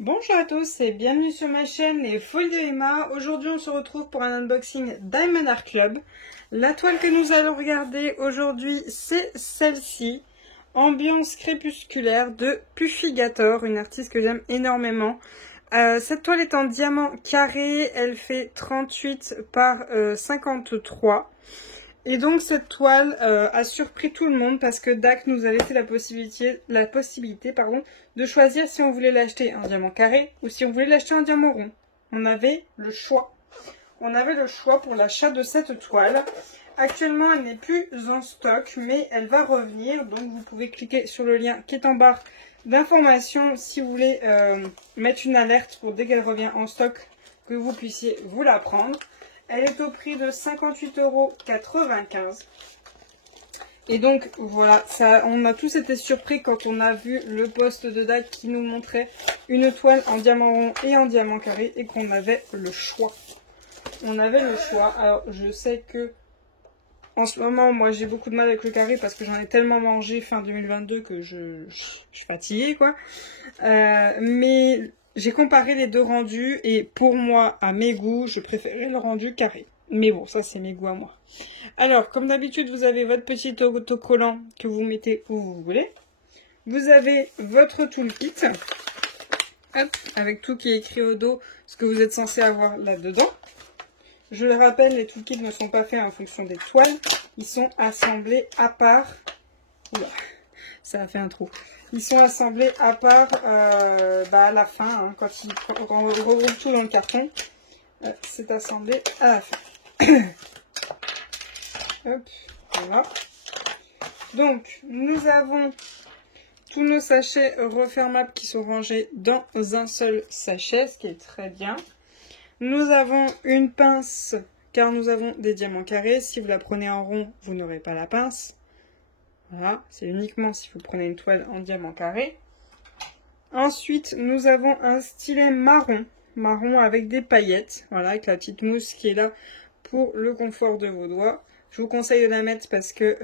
Bonjour à tous et bienvenue sur ma chaîne Les Folies de Emma. Aujourd'hui on se retrouve pour un unboxing Diamond Art Club. La toile que nous allons regarder aujourd'hui c'est celle-ci, Ambiance crépusculaire de Puffigator, une artiste que j'aime énormément. Cette toile est en diamant carré, elle fait 38 par 53. Et donc cette toile a surpris tout le monde parce que DAC nous a laissé la possibilité de choisir si on voulait l'acheter en diamant carré ou si on voulait l'acheter en diamant rond. On avait le choix. On avait le choix pour l'achat de cette toile. Actuellement elle n'est plus en stock mais elle va revenir. Donc vous pouvez cliquer sur le lien qui est en barre d'informations si vous voulez mettre une alerte pour dès qu'elle revient en stock que vous puissiez vous la prendre. Elle est au prix de 58,95 €. Et donc voilà, on a tous été surpris quand on a vu le post de DAC qui nous montrait une toile en diamant rond et en diamant carré et qu'on avait le choix. On avait le choix. Alors je sais que en ce moment, moi j'ai beaucoup de mal avec le carré parce que j'en ai tellement mangé fin 2022 que je suis fatiguée quoi. Mais j'ai comparé les deux rendus et pour moi, à mes goûts, je préférais le rendu carré. Mais bon, ça c'est mes goûts à moi. Alors, comme d'habitude, vous avez votre petit autocollant que vous mettez où vous voulez. Vous avez votre toolkit, hop, avec tout qui est écrit au dos, ce que vous êtes censé avoir là-dedans. Je le rappelle, les toolkits ne sont pas faits en fonction des toiles. Ils sont assemblés à part. Oula, ça a fait un trou. Ils sont assemblés à part à la fin, hein, quand on regroupe tout dans le carton. C'est assemblé à la fin. Hop, voilà. Donc, nous avons tous nos sachets refermables qui sont rangés dans un seul sachet, ce qui est très bien. Nous avons une pince, car nous avons des diamants carrés. Si vous la prenez en rond, vous n'aurez pas la pince. Voilà, c'est uniquement si vous prenez une toile en diamant carré. Ensuite, nous avons un stylet marron avec des paillettes. Voilà, avec la petite mousse qui est là pour le confort de vos doigts. Je vous conseille de la mettre parce que,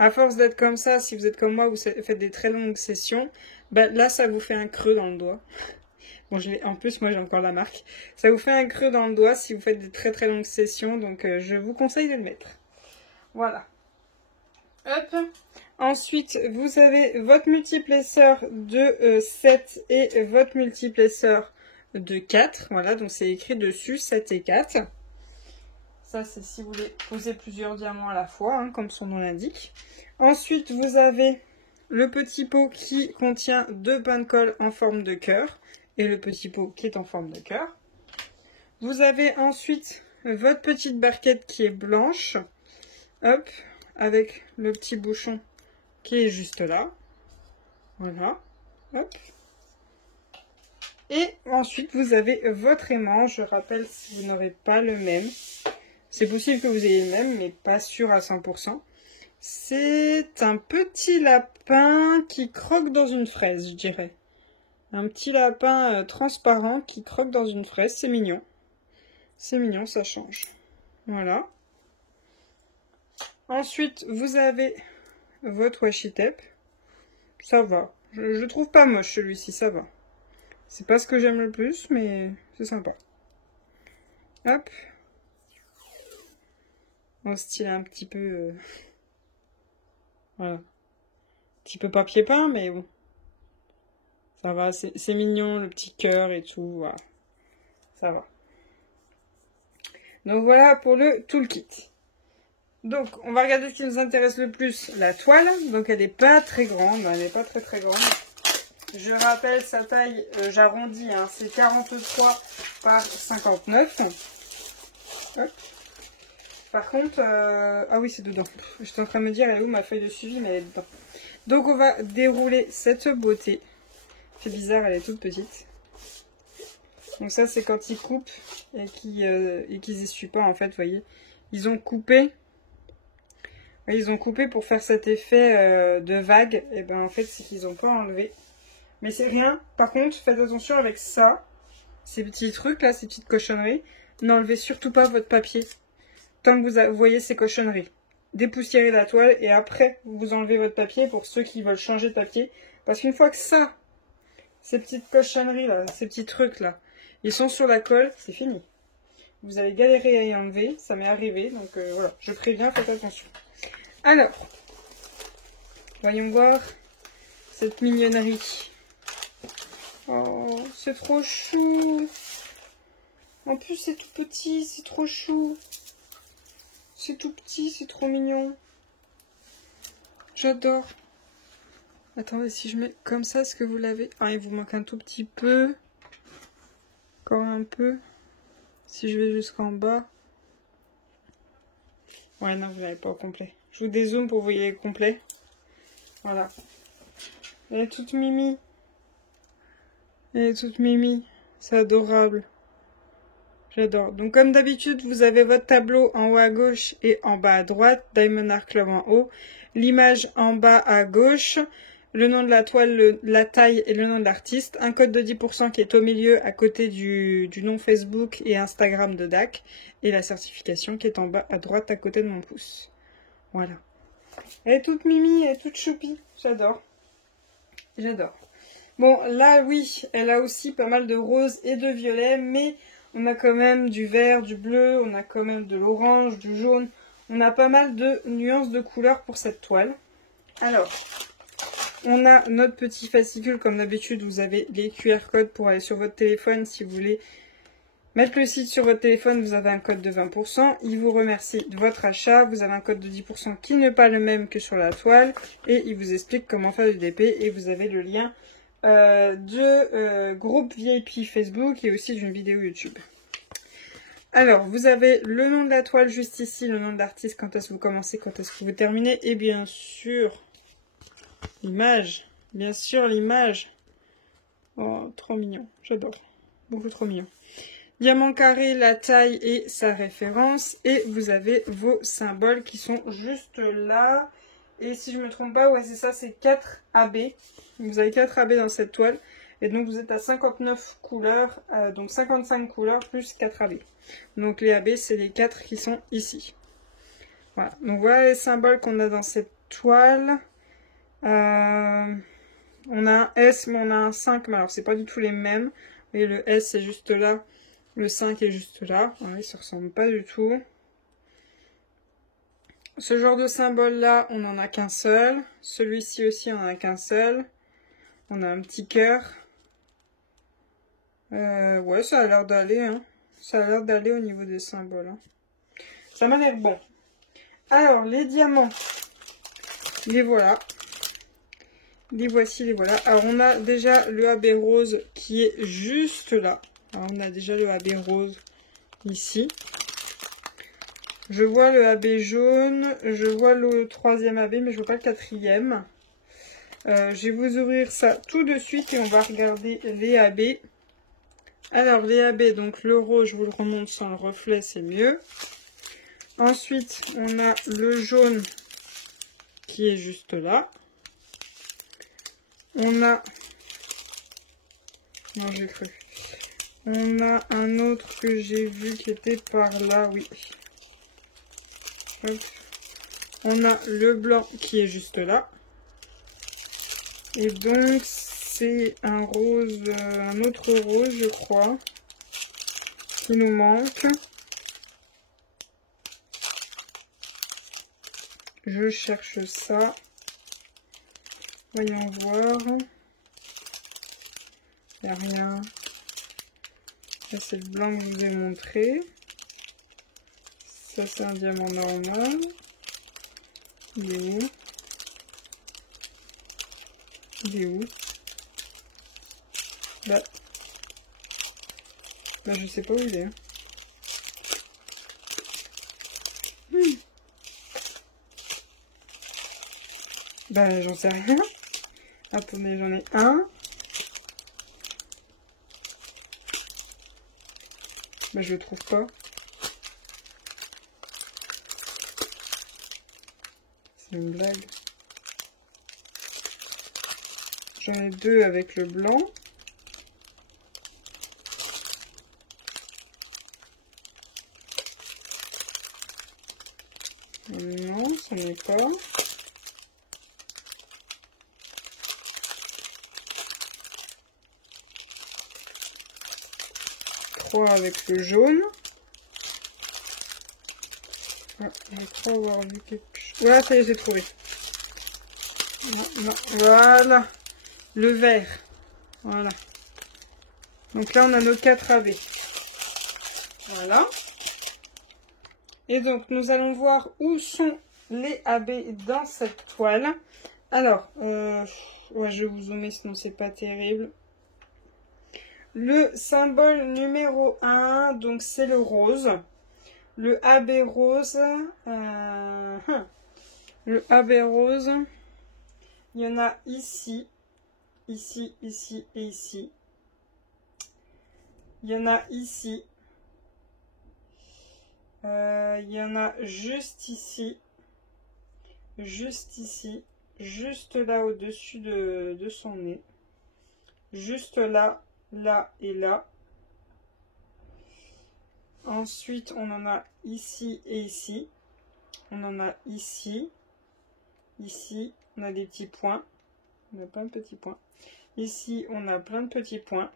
à force d'être comme ça, si vous êtes comme moi, vous faites des très longues sessions, là, ça vous fait un creux dans le doigt. Bon, en plus, moi, j'ai encore la marque. Ça vous fait un creux dans le doigt si vous faites des très très longues sessions. Donc, je vous conseille de le mettre. Voilà. Hop. Ensuite, vous avez votre multiplesseur de 7 et votre multiplesseur de 4. Voilà, donc c'est écrit dessus 7 et 4. Ça, c'est si vous voulez poser plusieurs diamants à la fois, hein, comme son nom l'indique. Ensuite, vous avez le petit pot qui contient deux pains de colle en forme de cœur et le petit pot qui est en forme de cœur. Vous avez ensuite votre petite barquette qui est blanche, hop, avec le petit bouchon qui est juste là. Voilà, hop. Et ensuite, vous avez votre aimant. Je rappelle, si vous n'aurez pas le même, c'est possible que vous ayez le même, mais pas sûr à 100%. C'est un petit lapin qui croque dans une fraise, je dirais. Un petit lapin transparent qui croque dans une fraise, c'est mignon. C'est mignon, ça change. Voilà. Ensuite, vous avez votre washi tape. Ça va. Je trouve pas moche celui-ci, ça va. C'est pas ce que j'aime le plus, mais c'est sympa. Hop. En style un petit peu... voilà. Un petit peu papier peint, mais bon. Ça va, c'est mignon, le petit cœur et tout. Voilà. Ça va. Donc voilà pour le toolkit. Donc, on va regarder ce qui nous intéresse le plus, la toile. Donc, elle n'est pas très grande, elle n'est pas très grande. Je rappelle sa taille, j'arrondis, hein, c'est 43 par 59. Hop. Par contre, ah oui, c'est dedans. J'étais en train de me dire, elle est où ma feuille de suivi, mais elle est dedans. Donc, on va dérouler cette beauté. C'est bizarre, elle est toute petite. Donc ça, c'est quand ils coupent et qu'ils essuient pas, en fait, vous voyez. Ils ont coupé. Ils ont coupé pour faire cet effet de vague. Et ben en fait, c'est qu'ils n'ont pas enlevé. Mais c'est rien. Par contre, faites attention avec ça. Ces petits trucs là, ces petites cochonneries. N'enlevez surtout pas votre papier. Tant que vous voyez ces cochonneries. Dépoussiérez la toile et après, vous enlevez votre papier pour ceux qui veulent changer de papier. Parce qu'une fois que ça, ces petites cochonneries là, ces petits trucs là, ils sont sur la colle, c'est fini. Vous allez galérer à y enlever, ça m'est arrivé, donc voilà, je préviens, faites attention. Alors, voyons voir cette mignonnerie. Oh, c'est trop chou. En plus, c'est tout petit, c'est trop chou. C'est tout petit, c'est trop mignon. J'adore. Attendez, si je mets comme ça, est-ce que vous l'avez? Ah, il vous manque un tout petit peu. Encore un peu. Si je vais jusqu'en bas. Ouais, non, vous l'avez pas au complet. Je vous dézoome pour que vous voyez le complet. Voilà. Elle est toute mimi. Elle est toute mimi. C'est adorable. J'adore. Donc, comme d'habitude, vous avez votre tableau en haut à gauche et en bas à droite. Diamond Art Club en haut. L'image en bas à gauche. Le nom de la toile, la taille et le nom de l'artiste. Un code de 10% qui est au milieu à côté du nom Facebook et Instagram de DAC. Et la certification qui est en bas à droite à côté de mon pouce. Voilà. Elle est toute mimi, elle est toute choupi. J'adore. J'adore. Bon, là, oui, elle a aussi pas mal de rose et de violet, mais on a quand même du vert, du bleu, on a quand même de l'orange, du jaune. On a pas mal de nuances de couleurs pour cette toile. Alors, on a notre petit fascicule, comme d'habitude, vous avez les QR codes pour aller sur votre téléphone. Si vous voulez mettre le site sur votre téléphone, vous avez un code de 20%. Il vous remercie de votre achat. Vous avez un code de 10% qui n'est pas le même que sur la toile. Et il vous explique comment faire du DP. Et vous avez le lien de groupe VIP Facebook et aussi d'une vidéo YouTube. Alors, vous avez le nom de la toile juste ici, le nom de l'artiste, quand est-ce que vous commencez, quand est-ce que vous terminez. Et bien sûr... l'image, bien sûr l'image. Oh, trop mignon, j'adore. Beaucoup trop mignon. Diamant carré, la taille et sa référence. Et vous avez vos symboles qui sont juste là. Et si je ne me trompe pas, ouais c'est ça, c'est 4 AB. Vous avez 4 AB dans cette toile. Et donc vous êtes à 59 couleurs, donc 55 couleurs plus 4 AB. Donc les AB, c'est les 4 qui sont ici. Voilà, donc voilà les symboles qu'on a dans cette toile. On a un S, mais on a un 5, mais alors c'est pas du tout les mêmes. Vous voyez, le S c'est juste là, le 5 est juste là. Ouais, ils se ressemblent pas du tout. Ce genre de symbole là, on n'en a qu'un seul. Celui-ci aussi, on n'en a qu'un seul. On a un petit cœur. Ouais, ça a l'air d'aller. Hein. Ça a l'air d'aller au niveau des symboles. Hein. Ça m'a l'air bon. Alors, les diamants. Les voilà. Les voici, les voilà. Alors, on a déjà le AB rose qui est juste là. Alors, on a déjà le AB rose ici. Je vois le AB jaune. Je vois le 3e AB, mais je vois pas le 4e. Je vais vous ouvrir ça tout de suite et on va regarder les AB. Alors, les AB, donc le rose, je vous le remonte sans le reflet, c'est mieux. Ensuite, on a le jaune qui est juste là. On a... non, j'ai cru. On a un autre que j'ai vu qui était par là, oui. Hop. On a le blanc qui est juste là. Et donc, c'est un rose, un autre rose, je crois, qui nous manque. Je cherche ça. Voyons voir. Il n'y a rien. Là, c'est le blanc que je vous ai montré. Ça, c'est un diamant normal. Il est où? Il est où? Bah, je sais pas où il est. Bah, j'en sais rien. Attendez, j'en ai un. Bah, je le trouve pas. C'est une blague. J'en ai deux avec le blanc. Non, ce n'est pas. crois avec le jaune. Ah, je crois avoir vu quelque chose. Voilà, ça y est, j'ai trouvé. Non, non, voilà. Le vert. Voilà. Donc là, on a nos 4 AB. Voilà. Et donc, nous allons voir où sont les AB dans cette toile. Alors, ouais, je vais vous zoomer, sinon c'est pas terrible. Le symbole numéro 1, donc c'est le rose. Le AB rose. Le AB rose. Il y en a ici, ici, ici et ici. Il y en a ici. Il y en a juste ici. Juste ici. Juste là au-dessus de son nez. Juste là, là et là. Ensuite, on en a ici et ici. On en a ici. Ici, on a des petits points. On a plein de petits points. Ici, on a plein de petits points.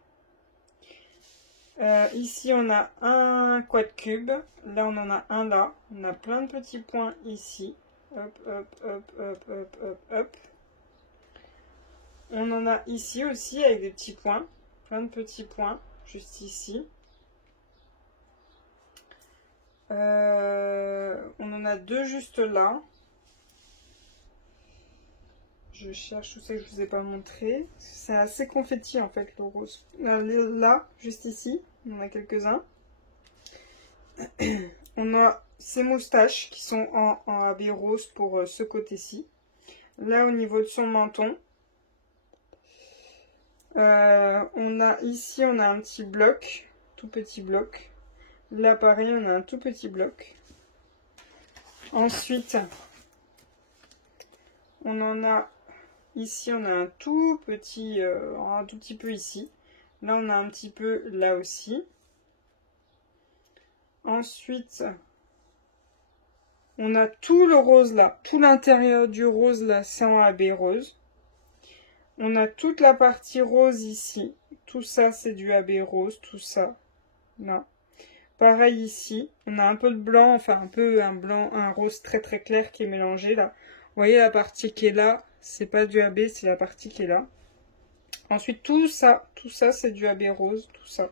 Ici, on a un quad cube. Là, on en a un là. On a plein de petits points ici. Hop, hop, hop, hop, hop, hop, hop. On en a ici aussi avec des petits points. Plein de petits points juste ici. On en a deux juste là. Je cherche tout ça que je vous ai pas montré. C'est assez confetti en fait le rose. Là, juste ici, on en a quelques-uns. On a ces moustaches qui sont en AB rose pour ce côté-ci. Là au niveau de son menton. On a ici, on a un petit bloc, tout petit bloc. Là pareil, on a un tout petit bloc. Ensuite, on en a ici, on a un tout petit peu ici. Là, on a un petit peu là aussi. Ensuite, on a tout le rose là. Tout l'intérieur du rose là, c'est en AB rose. On a toute la partie rose ici. Tout ça, c'est du AB rose. Tout ça, là. Pareil ici. On a un peu de blanc, enfin un peu un blanc, un rose très très clair qui est mélangé là. Vous voyez la partie qui est là, c'est pas du AB, c'est la partie qui est là. Ensuite, tout ça c'est du AB rose, tout ça.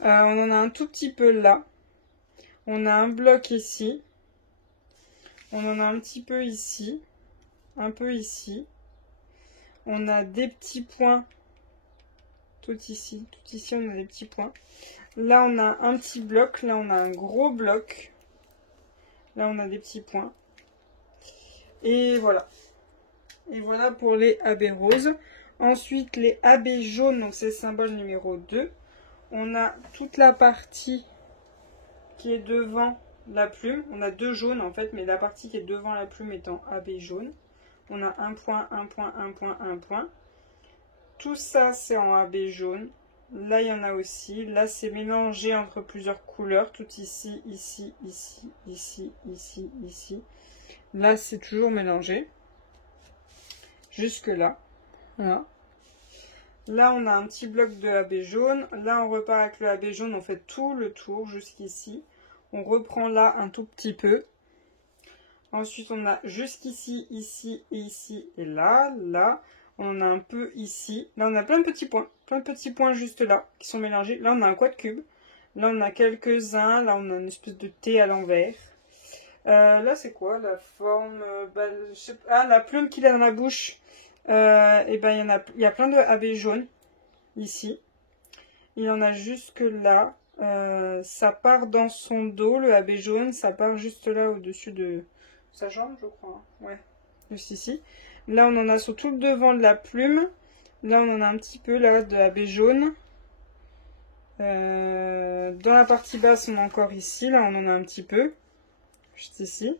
On en a un tout petit peu là. On a un bloc ici. On en a un petit peu ici. Un peu ici. On a des petits points. Tout ici, on a des petits points. Là, on a un petit bloc. Là, on a un gros bloc. Là, on a des petits points. Et voilà. Et voilà pour les AB roses. Ensuite, les AB jaunes, donc c'est le symbole numéro 2. On a toute la partie qui est devant la plume. On a deux jaunes en fait, mais la partie qui est devant la plume est en AB jaune. On a un point, un point, un point, un point. Tout ça, c'est en AB jaune. Là, il y en a aussi. Là, c'est mélangé entre plusieurs couleurs. Tout ici, ici, ici, ici, ici, ici. Là, c'est toujours mélangé. Jusque là. Voilà. Là, on a un petit bloc de AB jaune. Là, on repart avec le AB jaune. On fait tout le tour jusqu'ici. On reprend là un tout petit peu. Ensuite, on a jusqu'ici, ici et ici et là. Là, on a un peu ici. Là, on a plein de petits points. Plein de petits points juste là qui sont mélangés. Là, on a un quad cube. Là, on a quelques-uns. Là, on a une espèce de T à l'envers. Là, c'est quoi la forme la plume qu'il a dans la bouche. Et ben, il y a plein de AB jaunes ici. Il y en a jusque là. Ça part dans son dos, le AB jaune. Ça part juste là au-dessus de sa jambe, je crois. Ouais, juste ici. Là, on en a sur tout le devant de la plume. Là, on en a un petit peu là de AB jaune. Dans la partie basse, on a encore ici. Là, on en a un petit peu. Juste ici.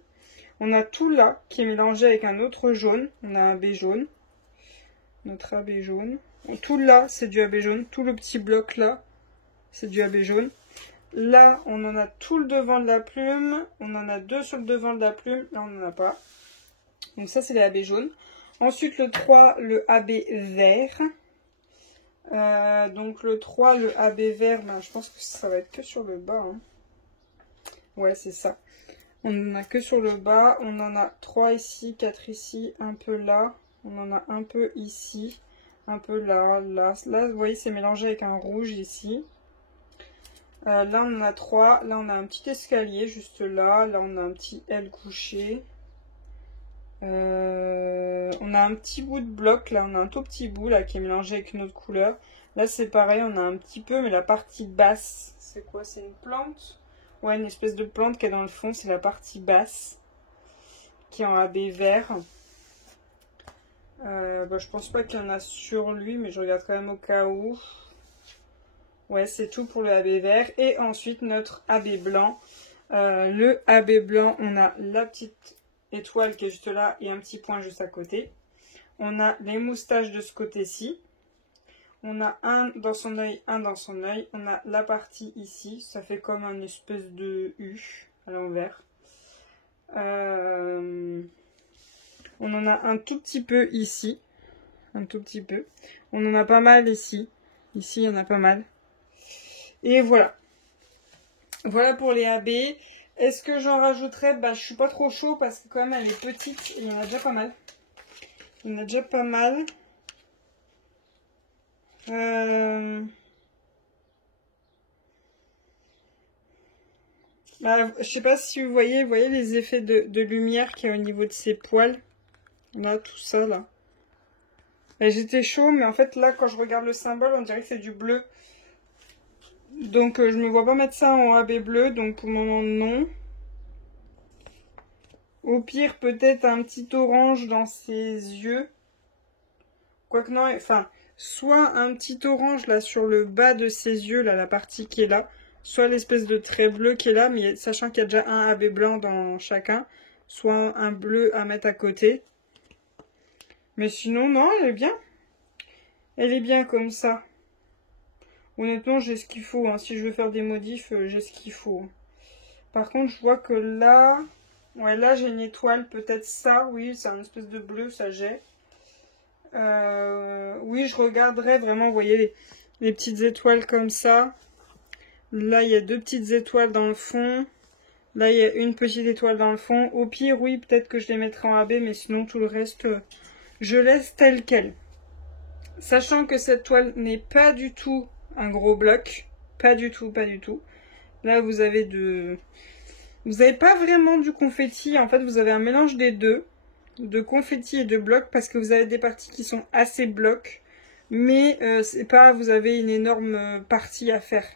On a tout là qui est mélangé avec un autre jaune. On a un AB jaune. Notre AB jaune. Tout là, c'est du AB jaune. Tout le petit bloc là, c'est du AB jaune. Là, on en a tout le devant de la plume. On en a deux sur le devant de la plume. Là, on n'en a pas. Donc ça, c'est les AB jaunes. Ensuite, le 3, le AB vert. Donc le 3, le AB vert, ben, je pense que ça va être que sur le bas. Hein. Ouais, c'est ça. On n'en a que sur le bas. On en a 3 ici, 4 ici, un peu là. On en a un peu ici, un peu là, là. Là, vous voyez, c'est mélangé avec un rouge ici. Là, on en a 3. Là, on a un petit escalier juste là. Là, on a un petit L couché. On a un petit bout de bloc. Là, on a un tout petit bout là qui est mélangé avec une autre couleur. Là, c'est pareil. On a un petit peu, mais la partie basse, c'est quoi? C'est une plante? Ouais, une espèce de plante qui est dans le fond. C'est la partie basse qui est en AB vert. Bah, je pense pas qu'il y en a sur lui, mais je regarde quand même au cas où. Ouais, c'est tout pour le AB vert. Et ensuite, notre AB blanc. Le AB blanc, on a la petite étoile qui est juste là et un petit point juste à côté. On a les moustaches de ce côté-ci. On a un dans son œil, un dans son œil. On a la partie ici. Ça fait comme un espèce de U à l'envers. On en a un tout petit peu ici. Un tout petit peu. On en a pas mal ici. Ici, il y en a pas mal. Et voilà. Voilà pour les AB. Est-ce que j'en rajouterais? Bah, je suis pas trop chaud parce que quand même elle est petite et il y en a déjà pas mal. Il y en a déjà pas mal. Bah, je sais pas si vous voyez les effets de lumière qu'il y a au niveau de ses poils. Là, tout ça, là. J'étais chaud, mais en fait, là, quand je regarde le symbole, on dirait que c'est du bleu. Donc, je me vois pas mettre ça en AB bleu, donc pour le moment, non. Au pire, peut-être un petit orange dans ses yeux. Quoique non, enfin, soit un petit orange, là, sur le bas de ses yeux, là, la partie qui est là. Soit l'espèce de trait bleu qui est là, mais sachant qu'il y a déjà un AB blanc dans chacun. Soit un bleu à mettre à côté. Mais sinon, non, elle est bien. Elle est bien comme ça. Honnêtement, j'ai ce qu'il faut. Hein. Si je veux faire des modifs, j'ai ce qu'il faut. Par contre, je vois que là... Ouais, là, j'ai une étoile. Peut-être ça, oui. C'est un espèce de bleu, ça j'ai. Oui, je regarderai vraiment, vous voyez, les petites étoiles comme ça. Là, il y a 2 petites étoiles dans le fond. Là, il y a une petite étoile dans le fond. Au pire, oui, peut-être que je les mettrai en AB, mais sinon, tout le reste, je laisse tel quel. Sachant que cette toile n'est pas du tout un gros bloc. Pas du tout, pas du tout. Là, vous avez vous n'avez pas vraiment du confetti. En fait, vous avez un mélange des deux. De confetti et de bloc. Parce que vous avez des parties qui sont assez blocs. Mais c'est pas, vous avez une énorme partie à faire.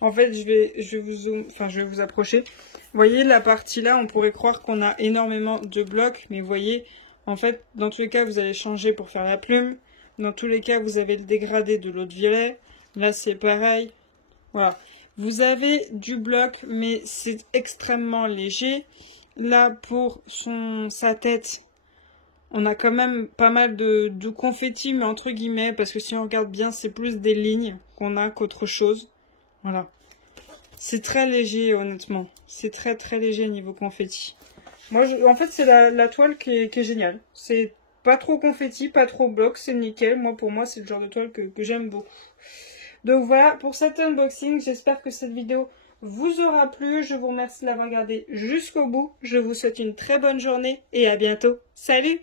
En fait, je vais vous approcher. Vous voyez, la partie là, on pourrait croire qu'on a énormément de blocs. Mais vous voyez, en fait, dans tous les cas, vous allez changer pour faire la plume. Dans tous les cas, vous avez le dégradé de l'autre violet. Là, c'est pareil. Voilà. Vous avez du bloc, mais c'est extrêmement léger. Là, pour sa tête, on a quand même pas mal de confetti, mais entre guillemets, parce que si on regarde bien, c'est plus des lignes qu'on a qu'autre chose. Voilà. C'est très léger, honnêtement. C'est très très léger niveau confetti. Moi, en fait, c'est la toile qui est géniale. C'est pas trop confetti, pas trop bloc, c'est nickel. Moi, pour moi, c'est le genre de toile que j'aime beaucoup. Donc voilà pour cet unboxing. J'espère que cette vidéo vous aura plu. Je vous remercie de l'avoir regardé jusqu'au bout. Je vous souhaite une très bonne journée et à bientôt. Salut!